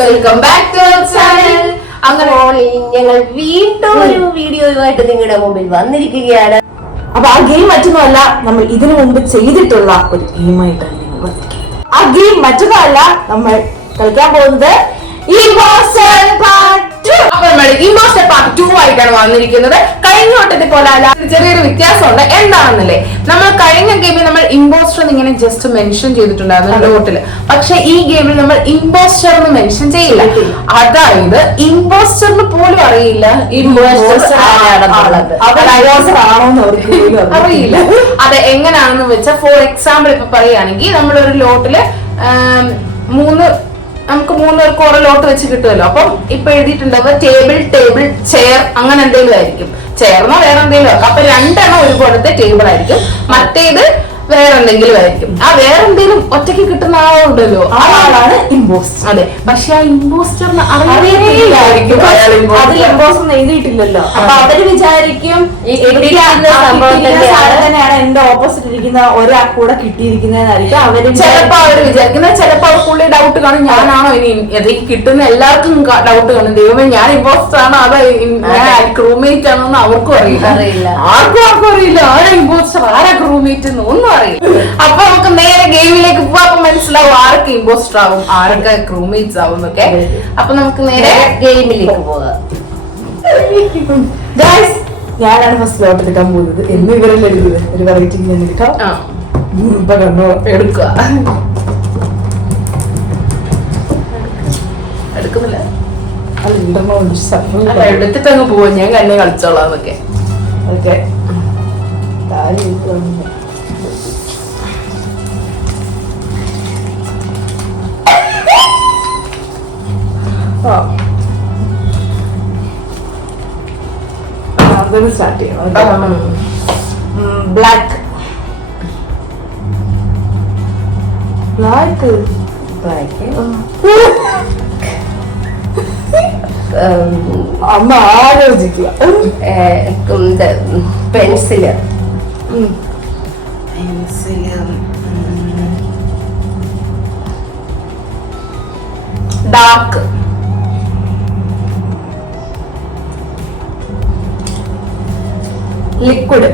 Welcome back to our channel. അങ്ങനെ ഞങ്ങൾ വീണ്ടും ഒരു വീഡിയോയുമായിട്ട് നിങ്ങളുടെ മുമ്പിൽ വന്നിരിക്കുകയാണ്. അപ്പൊ ആ ഗെയിം മറ്റൊന്നുമല്ല, നമ്മൾ ഇതിനു മുമ്പ് ചെയ്തിട്ടുള്ള ഒരു ഗെയിമായിട്ടാണ് നിങ്ങൾ വന്നിരിക്കുന്നത്. ആ ഗെയിം മറ്റൊന്നുമല്ല, നമ്മൾ കളിക്കാൻ പോകുന്നത് ഇമ്പോസ്റ്റർ പാർട്ട് 2. അപ്പൊ നമ്മൾ ഇമ്പോസ്റ്റർ പാർട്ട് 2 ആയിട്ടാണ് വന്നിരിക്കുന്നത്. കഴിഞ്ഞ വട്ടത്തെ പോലെ അല്ല, ചെറിയൊരു വ്യത്യാസമുണ്ട്. എന്താണെന്നല്ലേ, നമ്മൾ കഴിഞ്ഞ ഗെയിമിൽ നമ്മൾ ഇമ്പോസ്റ്റർ ഇങ്ങനെ ജസ്റ്റ് മെൻഷൻ ചെയ്തിട്ടുണ്ടായിരുന്നു നോട്ടില്. പക്ഷെ ഈ ഗെയിമിൽ നമ്മൾ ഇമ്പോസ്റ്റർ എന്ന് മെൻഷൻ ചെയ്യില്ല. അതായത് ഇമ്പോസ്റ്ററിന് പോലും അറിയില്ല അറിയില്ല അത് എങ്ങനെയാണെന്ന് വെച്ചാൽ, ഫോർ എക്സാമ്പിൾ ഇപ്പൊ പറയുകയാണെങ്കിൽ നമ്മളൊരു ലോട്ടില് നമുക്ക് 3 പേർക്ക് ഓരോ ലോട്ട് വെച്ച് കിട്ടുമല്ലോ. അപ്പം ഇപ്പൊ എഴുതിയിട്ടുണ്ടാവുക ടേബിൾ ചെയർ അങ്ങനെ എന്തെങ്കിലും ആയിരിക്കും. ചെയർന്നോ വേറെ എന്തെങ്കിലും. അപ്പൊ 2 എണ്ണം ഒരുപോലത്തെ ടേബിൾ ആയിരിക്കും, മറ്റേത് വേറെ എന്തെങ്കിലും ആയിരിക്കും. ആ വേറെ എന്തെങ്കിലും ഒറ്റയ്ക്ക് കിട്ടുന്ന ആളുണ്ടല്ലോ, ആ ആളാണ് ഇമ്പോസ്റ്റർ. അതെ, പക്ഷെ ആ ഇമ്പോസ്റ്ററിന് അതിൽ ഇമ്പോസ്റ്റർ എഴുതിയിട്ടില്ലല്ലോ. അപ്പൊ അവര് വിചാരിക്കും തന്നെയാണ് എന്റെ ഓപ്പോസിറ്റ് ഇരിക്കുന്ന ഒരാൾ കൂടെ കിട്ടിയിരിക്കുന്നതായിരിക്കും അവര് ചിലപ്പോ അവര് വിചാരിക്കുന്നത്. ചിലപ്പോ അവർക്കുള്ളിൽ ഡൗട്ട് കാണും, ഞാനാണോ ഇനി ഈ കിട്ടുന്ന എല്ലാവർക്കും ഡൗട്ട് കാണും, ദൈവമേ ഞാൻ ഇമ്പോസ്റ്റർ ആണോ അതോ ക്രൂമേറ്റ് ആണോ എന്ന് അവർക്കും അറിയില്ല. ആർക്കും അറിയില്ല ആരാ ഇമ്പോസ്റ്റർ ആരാ ക്രൂമേറ്റ് എന്ന് ഒന്നും അറിയില്ല. അപ്പൊ നമുക്ക് നേരെ ഗെയിമിലേക്ക് പോവാൻ മനസ്സിലാവും ആരൊക്കെ ഇമ്പോസ്റ്റർ ആവും ആരൊക്കെ ക്രൂമേറ്റ്സ് ആവും എന്നൊക്കെ. അപ്പൊ നമുക്ക് നേരെ ഗെയിമിലേക്ക് പോകാം. ഞാനാണ് ഫസ്റ്റ് ലോട്ട് എടുക്കാൻ പോകുന്നത്. എന്ന് ഇവരെല്ലാം എടുക്കുന്നത് ഒരു വെറൈറ്റി ഞാൻ എടുക്കാം. എടുക്കുക എടുക്കുന്നില്ല, എടുത്തിട്ടങ്ങ് പോവാ, ഞാൻ കണ്ണെ കളിച്ചോളാം എന്നൊക്കെ. ഓക്കെ, സ്റ്റാർട്ട് ചെയ്യാം. ബ്ലാക്ക് അമ്മ ആലോചിക്കുക. പെൻസില് ഡാർക്ക് ലിക്വിഡ്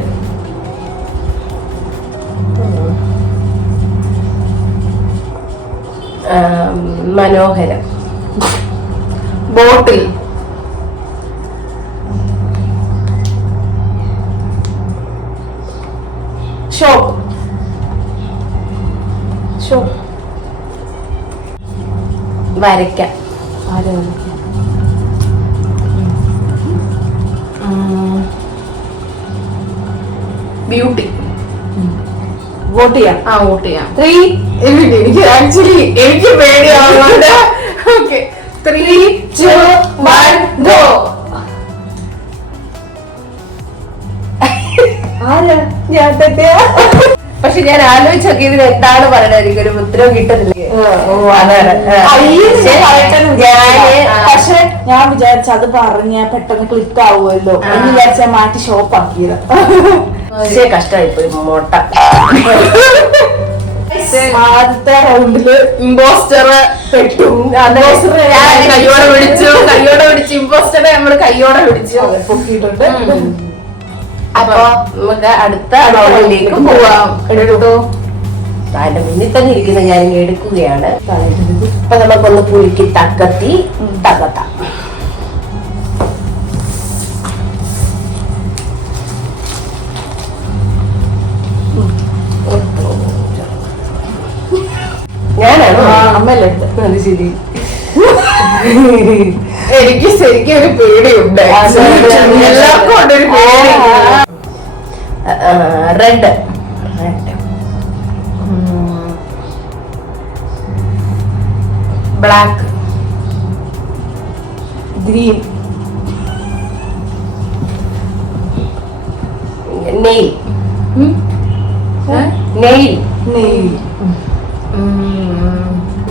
മനോഹരം ബോട്ടിൽ ഷോപ്പ് വരയ്ക്കാം ബ്യൂട്ടി വോട്ട് ചെയ്യാം. വോട്ട് ചെയ്യാം. 3 എനിക്ക് ആക്ച്വലി എനിക്ക് പേടിയാവുന്നുണ്ട്. Okay, 3, 2, 1 go. ഞാൻ തെറ്റിയാ. പക്ഷെ ഞാൻ ആലോചിച്ചൊക്കെ ഇതിന് എന്താണ് പറയണത്, ഒരു ഉത്തരവ് കിട്ടുന്നില്ല. പക്ഷെ ഞാൻ വിചാരിച്ച അത് പറഞ്ഞ പെട്ടെന്ന് ക്ലിക്ക് ആവുമല്ലോ എന്ന് വിചാരിച്ച മാറ്റി ഷോപ്പ് ആക്കിയത്. കഷ്ടമായിപ്പോയി മുട്ട. ആദ്യത്തെ റൗണ്ടില് ഇമ്പോസ്റ്റർ പെട്ടു. കയ്യോടെ പിടിച്ചു ഇമ്പോസ്റ്ററെ നമ്മള് കയ്യോടെ പിടിച്ചു പൊക്കിയിട്ടുണ്ട്. അപ്പൊ നമുക്ക് അടുത്ത റൗണ്ടിലേക്ക് പോവാം. എടുത്തു, അതിന്റെ മുന്നിൽ തന്നെ ഇരിക്കുന്ന ഞാൻ എടുക്കുകയാണ്. അപ്പൊ നമുക്കൊന്ന് പുളിക്ക് തകർത്തി തകർത്താം. ഞാനാണോ അമ്മല്ലേ? അത് ശരി. എനിക്ക് ശരിക്കും ഒരു പേടിയുണ്ട്. എല്ലാവർക്കും ഉണ്ടൊരു പേടി. Red black green nail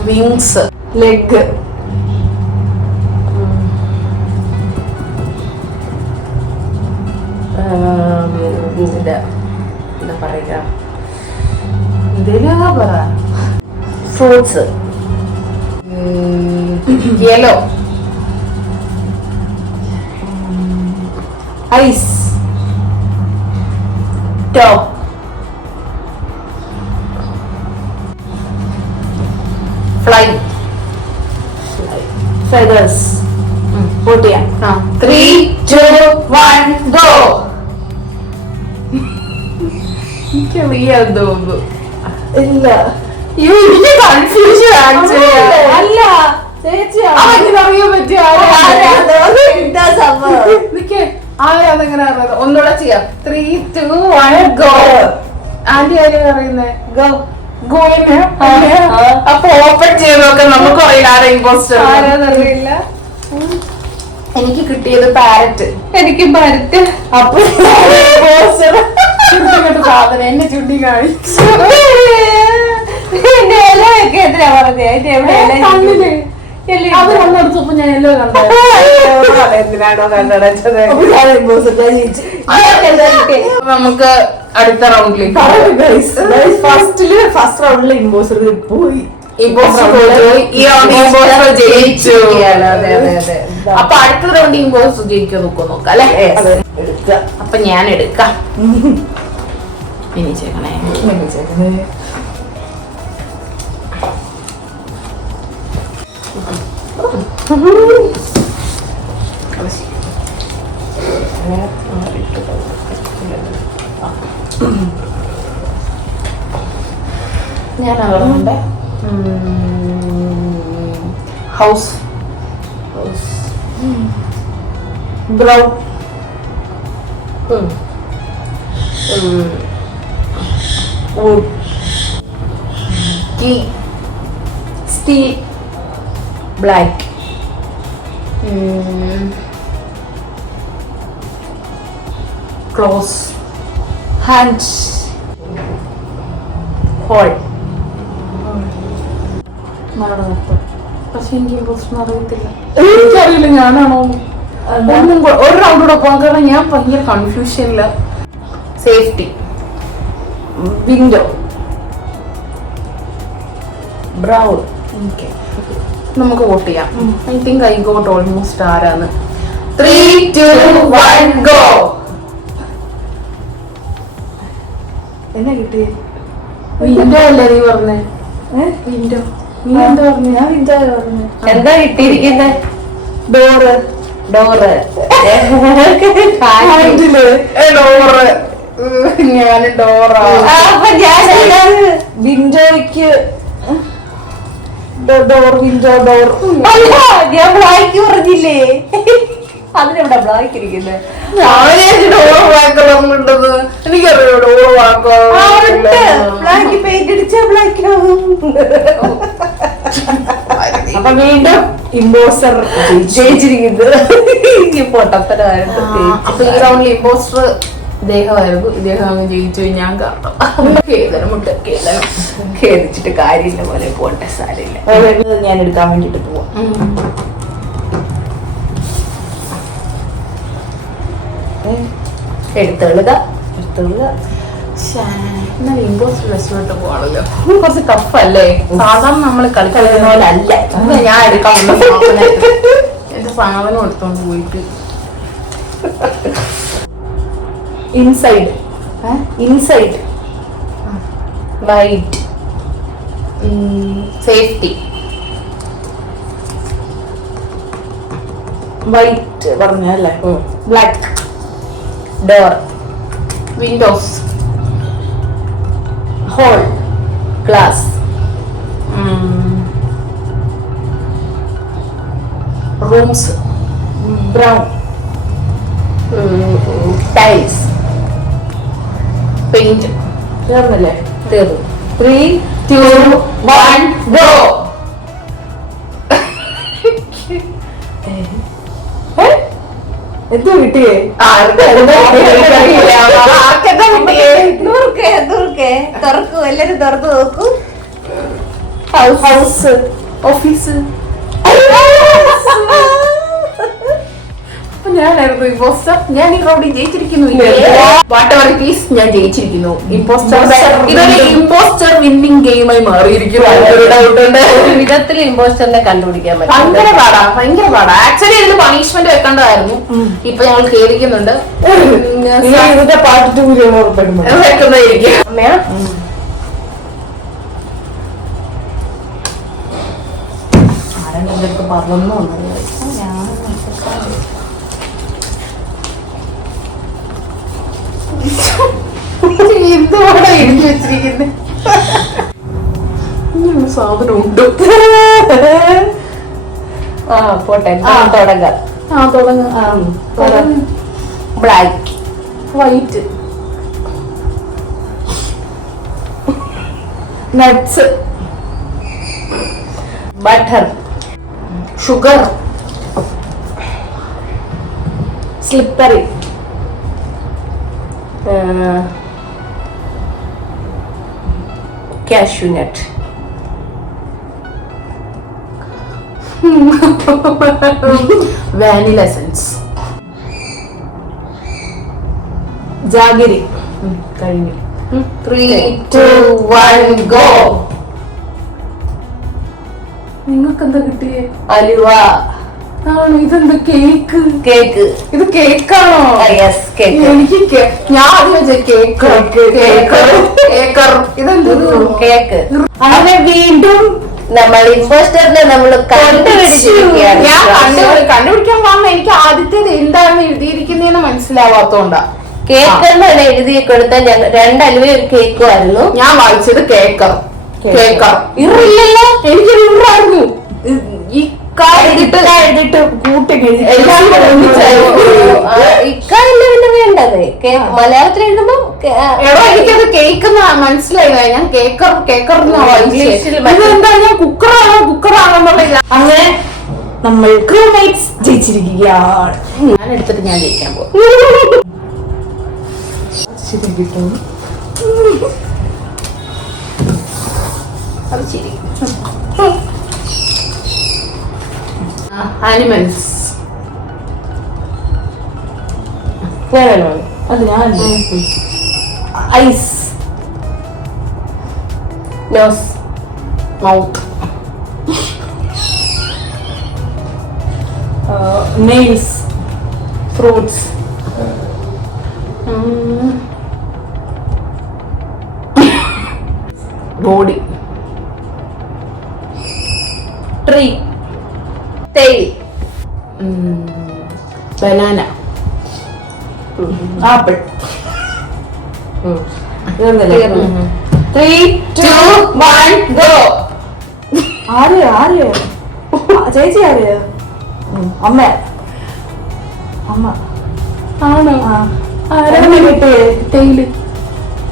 wings leg എന്താ പറയുക, ഇതിനാ പറ fruits yellow, eyes, top, fly, feathers. Vote ചെയ്യാം. 3, 2, 1 ഗോ. എനിക്കറിയാൻ തോന്നുന്നു. ഇല്ല, എനിക്ക് കൺഫ്യൂഷൻ അല്ല ചേച്ചിയാണ്. അറിയാൻ പറ്റിയ എന്താ സംഭവം? ആരാതെങ്ങനെ അറിയാം? ഒന്നുകൂടെ ചെയ്യാം. 3, 2, 1 ഗോ. ആന്റി ആരെയും അറിയുന്നേ? ഗോ. ഗോയിന് അപ്പൊ ഓപ്പൺ ചെയ്തൊക്കെ നമുക്ക് അറിയില്ല ആരാ ഇമ്പോസ്റ്റർ. ആരാന്നറിയില്ല. എനിക്ക് കിട്ടിയത് പാരറ്റ്. എനിക്ക് പരത്ത്. അപ്പൊ സാധനം എന്നെ ചുണ്ടി കാണിച്ചു. എന്റെ ഇലയൊക്കെ എന്തിനാ പറഞ്ഞേ? എന്റെ എവിടെ അത് കണ്ടെടുത്തപ്പോ ഞാൻ എല്ലോ കണ്ടു. എന്തിനാണോ കണ്ടടച്ചത്? നമുക്ക് അടുത്ത റൗണ്ടിലേക്ക് ഫസ്റ്റ് റൗണ്ടില് ഇമ്പോസർ പോയി. അപ്പൊ അടുത്ത റൗണ്ട് ഇമ്പോസ്റ്റർ ജയിക്കാൻ നോക്കാം അല്ലെ? അപ്പൊ ഞാൻ എടുക്കാം. ഇനി ചെയ്യണേ. ഞാൻ അതുകൊണ്ട് house, brown, wood, key, steel, black, close, hand, hole. പക്ഷെ എനിക്ക് ഇമ്പോസ്റ്റർ അറിയത്തില്ല. എനിക്കറിയില്ല ഞാനാണോ. ഒരു റൗണ്ട് കൂടെ പോകാൻ കാരണം ഞാൻ ഭയങ്കര കൺഫ്യൂഷനില്ല. Safety, window, brown. നമുക്ക് വോട്ട് ചെയ്യാം. I think I got almost ആരാന്ന്. 3, 2, 1 ഗോ. എന്നെ കിട്ടി. വിൻഡോ അല്ലേ നീ പറഞ്ഞേ? വിൻഡോ. നീ എന്താ പറഞ്ഞു? ഞാൻ വിൻഡോ പറഞ്ഞു. എന്താ കിട്ടിയിരിക്കുന്നത്? Door, door. ഡോറ്. ഞാൻ ഡോറാ. അപ്പൊ ഞാൻ വിൻഡോയ്ക്ക് ഡോർ, വിൻഡോ ഡോർ. ഞാൻ ബ്ലാക്ക് പറഞ്ഞില്ലേ? അതിനെവിടെ ബ്ലാക്ക് ഇരിക്കുന്നത്? ഡോർ വാക്കുള്ളത് എനിക്കറിയോ. ഡോർ വാക്കോ ബ്ലാക്ക് പെയിന്റ് അടിച്ച ബ്ലാക്കിനാവും. അപ്പൊ വീണ്ടും ഇമ്പോസ്റ്റർ ജയിച്ചിരിക്കുന്നത്. പൊട്ടത്തരമായിട്ട് അപ്പൊ ഈ റൗണ്ടിൽ ഇമ്പോസ്റ്റർ ഇദ്ദേഹമായിരുന്നു. ഇദ്ദേഹം അങ്ങ് ജയിച്ചു. ഞാൻ കാരണം കേദനമുണ്ട്. ഖേദിച്ചിട്ട് കാര്യമില്ല പോലെ പോട്ടെ, സാരില്ല. ഞാൻ എടുക്കാൻ വേണ്ടിട്ട് പോവാം. എടുത്തുള്ളത് എന്നാൽ ഇമ്പോസ്റ്റർ രക്ഷപ്പെട്ട് പോവാണല്ലോ. കുറച്ച് ടഫ് അല്ലേ? സാധാരണ നമ്മൾ കളിക്കുന്ന പോലെ അല്ല. ഞാൻ എടുക്കാൻ വന്ന സാധനം എന്റെ സാധനം എടുത്തോണ്ട് പോയിട്ട് inside, inside, white, safety, white പറഞ്ഞല്ലേ. Black, door, windows, hole, glass, rooms, brown, tiles, paint. തീർന്നല്ലേ? തീർന്നു. 3, 2, 1 ഗോ. എന്തോ കിട്ടിയേ? തുറക്കൂ, എല്ലാരും തുറന്നു നോക്കൂ. House, office. അപ്പൊ ഞാനായിരുന്നു ഇമ്പോസ്റ്റർ. ഞാൻ ഈ റൗണ്ടിൽ ജയിച്ചിരിക്കുന്നു. വാട്ടെവർ ഇറ്റ് ഈസ്, ഞാൻ ജയിച്ചിരിക്കുന്നു. ഇമ്പോസ്റ്റർ ഇതൊരു ഇമ്പോസ്റ്റർ വിന്നിംഗ് ഗെയിമായി മാറിയിരിക്കുന്നു. ഒരു വിധത്തിൽ ഇമ്പോസ്റ്ററിനെ കണ്ടുപിടിക്കാൻ പറ്റും. ഭയങ്കര പാടാ. ആക്ച്വലി ഇതിന് പണിഷ്മെന്റ് വെക്കേണ്ടതായിരുന്നു. ഇപ്പൊ ഞങ്ങൾ കേൾക്കുന്നുണ്ട് പാർട്ട് 2 വെക്കുന്നതായിരിക്കും. അമ്മയാ ആരെങ്കിലും പറഞ്ഞു എന്തുവാടാ എഴുതി വെച്ചിരിക്കുന്നത്? സാധനം ഉണ്ട്. പോട്ടെ, തുടങ്ങാം. തുടങ്ങാം. Black, white, nuts, butter, sugar, slippery, cashew nut, vanilla essence, jaggery. കഴിഞ്ഞു. 3, 2, 1 ഗോ. നിങ്ങൾക്ക് എന്താ കിട്ടിയേ? അലുവ. ആണോ? ഇതെന്താ? കേക്ക്. കേക്ക്. ഇത് കേക്കാണോ? Yes, cake. എനിക്ക് ഞാൻ ആദ്യം വെച്ച കേക്കർ. ഇതെന്തത്? കേക്ക്. അങ്ങനെ വീണ്ടും നമ്മൾ ഇമ്പോസ്റ്ററിനെ നമ്മൾ കണ്ടുപിടിച്ചിരിക്കുകയാണ്. ഞാൻ കണ്ടുപിടിക്കാൻ പറഞ്ഞ എനിക്ക് ആദ്യത്തേത് എന്താണ് എഴുതിയിരിക്കുന്നതെന്ന് മനസ്സിലാവാത്തോണ്ടാ. കേക്ക് എന്നാണ് എഴുതി കൊടുത്താൽ ഞങ്ങൾ 2 അലുവ കേക്കും ആയിരുന്നു. ഞാൻ വായിച്ചത് കേക്കർ. ഇറില്ലല്ലോ, എനിക്കൊരു ഇറായിരുന്നു. ഈ എഴുതിട്ട് കൂട്ടൊക്കെ ഇക്കാരല്ലേ പിന്നെ വേണ്ടത്. മലയാളത്തിൽ എഴുതുമ്പോ എനിക്കത് കേക്ക് മനസ്സിലായില്ല. ഞാൻ കേക്കർ ഇതെന്താ? ഞാൻ കുക്കറാണെന്നുള്ള. അങ്ങനെ നമ്മൾ ക്രൂമേറ്റ്സ് ജയിച്ചിരിക്കുകയാണ്. ഞാൻ എടുത്തിട്ട് ഞാൻ ജയിക്കാൻ പോകും. ശരി കിട്ടും. അത് ശരി. ആനിമൽസ്. അത് ഞാൻ eyes, nose, mouth, nails, fruits, body, tree, tail, banana, apple. 3, 2, 1 go. ആരെയോ ചേച്ചി ആരെയോ? അമ്മ. ആണോ? ആരാണ് കിട്ടിയേ? തേയില്.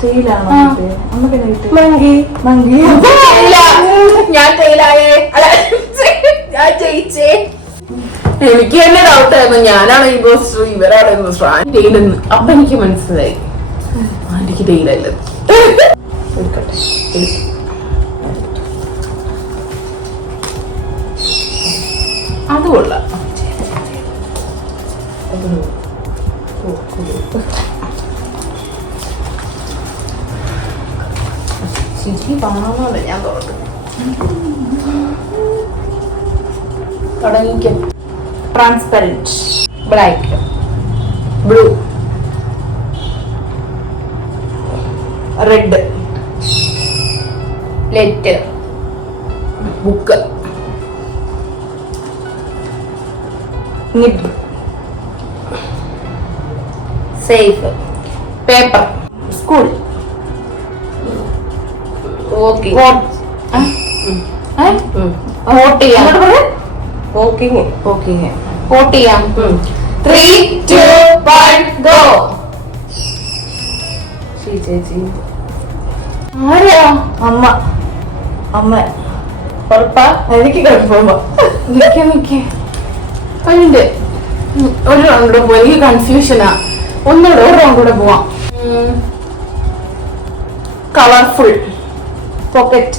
തേയിലാണോ കിട്ടിയേ? അമ്മക്ക് കിട്ടിയ മങ്കി. മങ്കി. ഞാൻ തേയിലായേ. ഞാൻ ജയിച്ചേ. എനിക്ക് തന്നെ ഡൗട്ടായിരുന്നു ഞാനാണ് ഇമ്പോസ്റ്റർ ഇവരാണ് ഇമ്പോസ്റ്റർ. തേയിലെന്ന് അപ്പൊ എനിക്ക് മനസ്സിലായി ആന്റിക്ക് തേയിലല്ലത്. അത് കൊള്ളാം. ശരി കാണാമല്ലോ. ഞാൻ തുടങ്ങിക്കാം. Transparent, black, blue, red, letter, book, nib, safe, paper, school, walking, vote ചെയ്യാം. വോക്കിംഗ്, വോട്ട് ചെയ്യാം. 3, 2, 1 ഗോ. ചേച്ചി ആരാ? അമ്മ. ഉറപ്പാ? എനിക്ക് കൺഫേം. അതിന്റെ ഒരു റൗണ്ട് കൂടെ പോവാം. എനിക്ക് കൺഫ്യൂഷനാ. ഒരു റൗണ്ട് കൂടെ പോവാം. Colourful, pocket,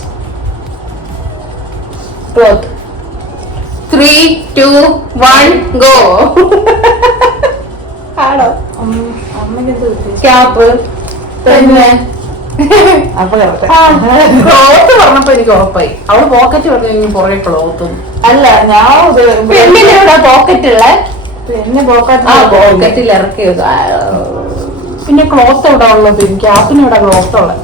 cloth. 3, 2, 1 ഗോ. ആണോ? അമ്മയ്ക്ക് എന്ത് കിട്ടി? ക്യാപ്പ് പിന്നെ അപ്പൊ കറക്റ്റ്. ക്ലോത്ത് പറഞ്ഞപ്പോ എനിക്ക് ഉറപ്പായി. അവള് പോക്കറ്റ് പറഞ്ഞു പുറകെ ക്ലോത്തും. അല്ല ഞാൻ പെണ്ണിന്റെ ഇവിടെ പോക്കറ്റ് ഉള്ള പിന്നെ പോക്കറ്റിൽ ഇറക്കിയത്. പിന്നെ ക്ലോത്ത് എവിടെ ഉള്ളത്? ക്യാപ്പിന് ഇവിടെ ക്ലോത്ത് ഉള്ളത്.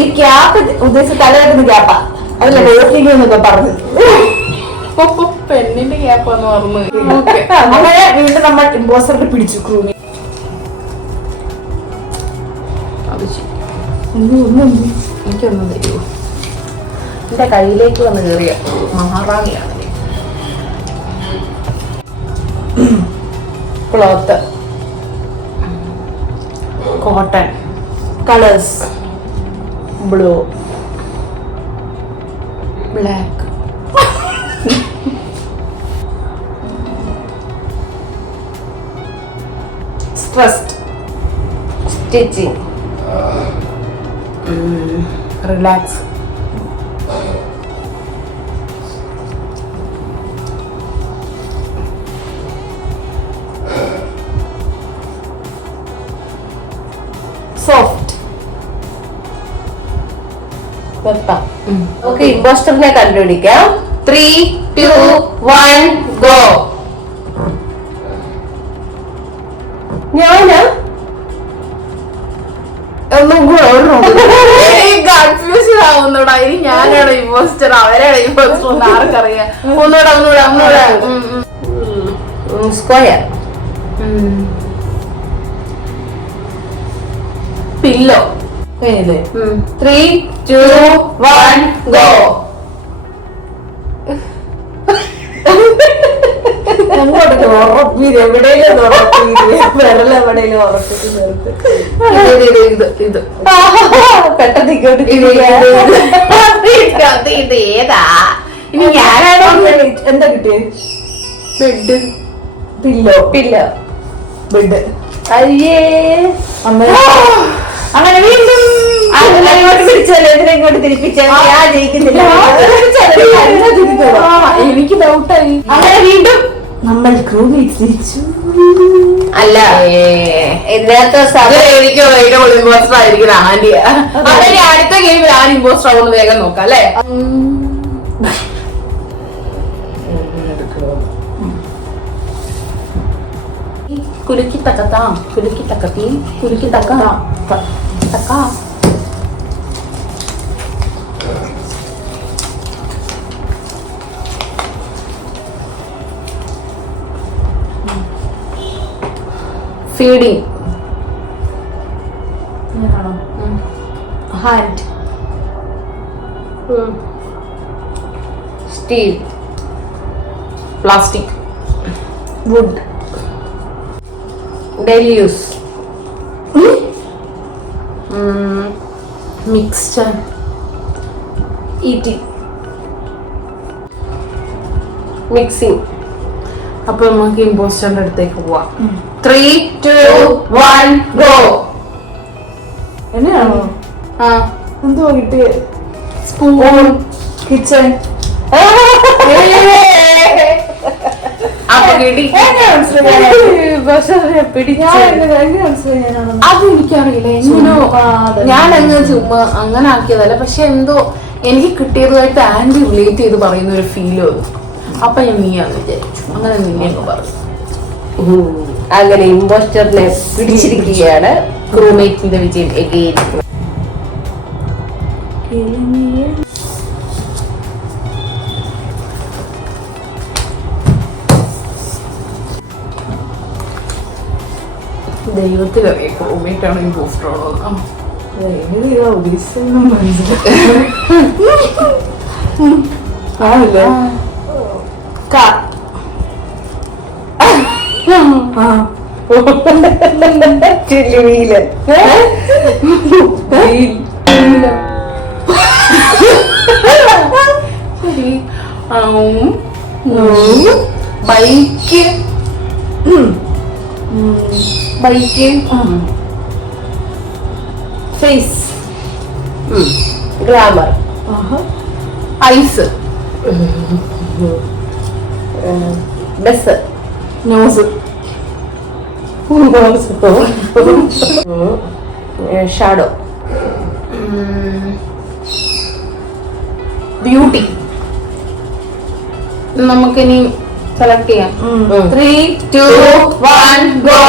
ഈ ക്യാപ്പ് ഉദ്ദേശിച്ച തലവെക്കുന്ന ക്യാപ്പാ. അതല്ല ഡോക്കിങ്ങൊക്കെ പറഞ്ഞു. പെണ്ണിന്റെ ക്യാപ്പ് എന്ന് പറഞ്ഞു. അങ്ങനെ വീണ്ടും നമ്മൾ ഇമ്പോസ്റ്ററിനെ പിടിച്ചു ക്രൂവിനെ. എനിക്കൊന്നും തരുമോ? എന്റെ കയ്യിലേക്ക് വന്ന് കയറിയ മഹാറാണിയാണ്. Cloth, cotton, colours blue, black, stressed, stitching, relax, soft. വെപ്പം. നമുക്ക് ഇമ്പോസ്റ്ററിനെ കണ്ടുപിടിക്കാം. 3, 2, 1 ഗോ. ഞാന് കൺഫ്യൂഷൻ ആവുന്നോടാ. ഇനി ഞാനാണ് ഇമ്പോസ്റ്റർ, അവരാണ് ഇമ്പോസ്റ്റർ എന്ന് ആർക്കറിയാം. ഒന്നൂടെ സ്ക്വയർ, പില്ലോ. 3, 2, 1 ഗോ. അങ്ങോട്ടൊക്കെ ഉറപ്പില്ല, എവിടെയും ഉറപ്പില്ല, വിരലെവിടെയും ഉറപ്പിച്ച് നിർത്ത്. ഇത് പെട്ടെന്ന് ഇങ്ങോട്ട് ഇത് ഏതാ? ഇനി ഞാനാണോ? എന്താ കിട്ടിയത്? Bed, pillow, pillow, bed. അയ്യേ. അങ്ങനെ വീണ്ടും ഇങ്ങോട്ട് പിടിച്ചല്ലോ, ഇതിനെ ഇങ്ങോട്ട് തിരിപ്പിച്ചാൽ ഞാൻ ജയിക്കുന്നില്ല. എനിക്ക് ഡൗട്ടായി. അങ്ങനെ വീണ്ടും നമ്മൾ ക്രൂവിൽ തിരിച്ചു. അല്ല, ഇതിനകത്ത് എനിക്ക് ഇമ്പോസ്റ്റർ ആയിരിക്കുന്ന ആന്റിയാ. അങ്ങനെ അടുത്ത ഗെയിമിൽ ആര് ഇമ്പോസ്റ്റർ ആവുമെന്ന് വേഗം നോക്കാം അല്ലേ? കുലുക്കി തക്കത്താ, കുലുക്കി തക്കത്തി, കുലുക്കി തക്ക തക്ക. Feeding, hand, steel, plastic, wood, daily use, mixture, eating. Mixing. അപ്പൊ നമുക്ക് ഇമ്പോസ്റ്ററിന്റെ അടുത്തേക്ക് പോവാം. 3, 2, 1 ഗോ. എന്നെയാണോ? എന്തോ കിട്ടിയത്? Spoon, kitchen. അപ്പൊ കിട്ടി. അത് എനിക്കറിയില്ല എങ്ങനോ. ഞാനങ്ങ് ചുമ്മാ അങ്ങനെ ആക്കിയതല്ല, പക്ഷെ എന്തോ എനിക്ക് കിട്ടിയതുമായിട്ട് ആന്റി റിലേറ്റ് ചെയ്ത് പറയുന്ന ഒരു ഫീല് വന്നു. അപ്പൊ ഞാൻ നീയാന്ന് വിചാരിച്ചു. അങ്ങനെ നിന്നെ അങ്ങ് പറഞ്ഞു. അങ്ങനെ ഇമ്പോസ്റ്ററിനെ പിടിച്ചിരിക്കുകയാണ്. ക്രൂമേറ്റിന്റെ വിജയം എഗെയിൻ. ദൈവത്തിലറിയ ക്രൂമേറ്റ് ആണോ ഇമ്പോസ്റ്റർ ആണോ? ഉദ്ദേശിച്ചൊന്നും മനസ്സിലാവില്ല. Car. Wheel, bike, bike, face, glamour, eyes, bus, nose, shadow, beauty. നമുക്കിനി സെലക്ട് ചെയ്യാം. 3, 2, 1 ഗോ.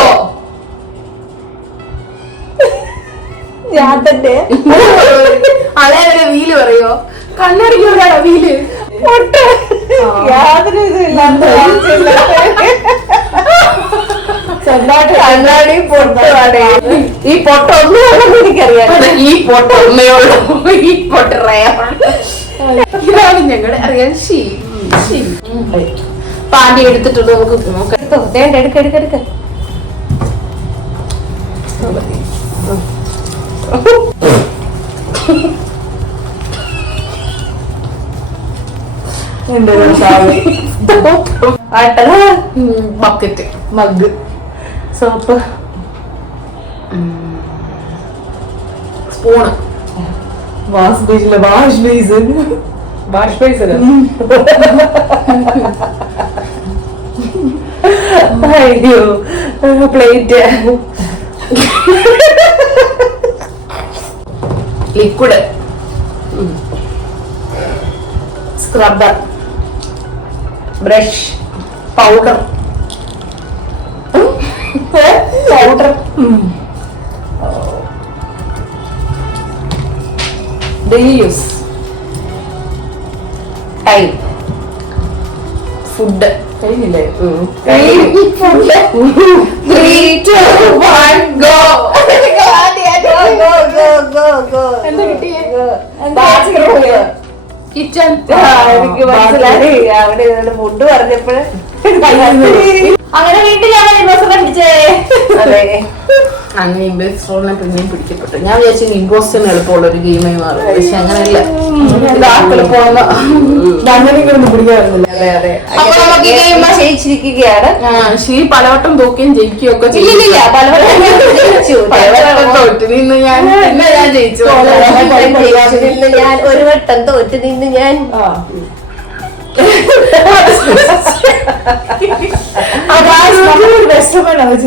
ഞാൻ തന്നെ അതേപോലെ വീല് പറയോ? കണ്ണടിക്കുന്നതാണോ വീല്? യാതൊരു ഇതില്ലാത്ത കണ്ണാടി പൊട്ടുവാണ്. ഈ പൊട്ട ഒന്നും എനിക്കറിയാം. ഈ പൊട്ട ഒന്നേ ഉള്ളൂ. ഈ പൊട്ട ഇതാണ് ഞങ്ങളുടെ അറിയാൻ പാണ്ടി എടുത്തിട്ടുണ്ട്. നമുക്ക് നോക്കാം. എടുക്ക bucket, mug, soap, spoon, wash basin, wash basin, അയ്യോ, plate, liquid, scrubber, brush, powder, daily use, time, food. കഴിഞ്ഞില്ലേ? ഫുഡ്. 3, 2, 1 ഗോ. എന്താ കിട്ടിയേ? കിച്ചൺ. എനിക്ക് മനസ്സിലായി. അവിടെ ഫുഡ് പറഞ്ഞപ്പോഴേ അങ്ങനെ വീട്ടിൽ ഞാൻ പഠിച്ചേ. അതെ, അങ്ങനെ ഇമ്പോസ്റ്ററിനെ പിന്നെയും പിടിക്കപ്പെട്ടു. ഞാൻ വിചാരിച്ചു ഇമ്പോസ്റ്ററിന് എളുപ്പമുള്ള ഒരു ഗെയിമായി മാറും. പക്ഷെ അങ്ങനെയല്ല, എളുപ്പമുള്ള അങ്ങനെയൊന്നും പിടിക്കാറുന്നില്ല. അതെ അതെ. അപ്പൊ നമുക്ക് ഈ game ജയിച്ചിരിക്കുകയാണ്. ശ്രീ പലവട്ടം തോക്കുകയും ജയിക്കുകയും ഒക്കെ ഇല്ലില്ല, പലവട്ടം ജയിച്ചു. പലവട്ടം തോറ്റു നിന്ന് പിന്നെ ഞാൻ ജയിച്ചു. നിന്ന് ഞാൻ ഒരു വട്ടം തോറ്റ് നിന്ന് ഞാൻ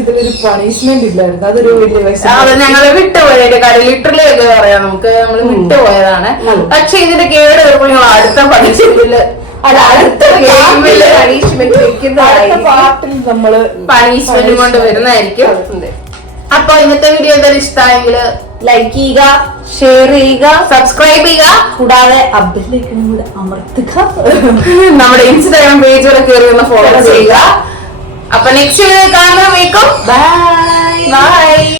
ഇതിലൊരു പണിഷ്മെന്റ് ഇല്ലായിരുന്നു. അതൊരു വലിയ അത് ഞങ്ങള് വിട്ടുപോയത് ലിറ്ററലി ഒക്കെ പറയാം. നമുക്ക് നമ്മള് വിട്ടുപോയതാണ്. പക്ഷെ ഇതിന്റെ കേട് വരുമ്പോൾ ഞങ്ങൾ അടുത്ത പണിഷ്മെന്റില് അടുത്ത ഗെയിമില് പണിഷ്മെന്റ് വെക്കുന്നതായിരിക്കും. പാട്ടിൽ നമ്മള് പണിഷ്മെന്റും കൊണ്ട് വരുന്നതായിരിക്കും. അപ്പൊ ഇന്നത്തെ വീഡിയോ എന്തായാലും ഇഷ്ടമായെങ്കിൽ ലൈക്ക് ചെയ്യുക, ഷെയർ ചെയ്യുക, സബ്സ്ക്രൈബ് ചെയ്യുക. കൂടാതെ അബിലേക്കും കൂടെ അമർത്തുക. നമ്മുടെ ഇൻസ്റ്റാഗ്രാം പേജുകൾ കയറി ഒന്ന് ഫോളോ ചെയ്യുക. അപ്പൊ നെക്സ്റ്റ് വീഡിയോ കാണുമ്പോഴേക്കും ബൈ. ബൈ.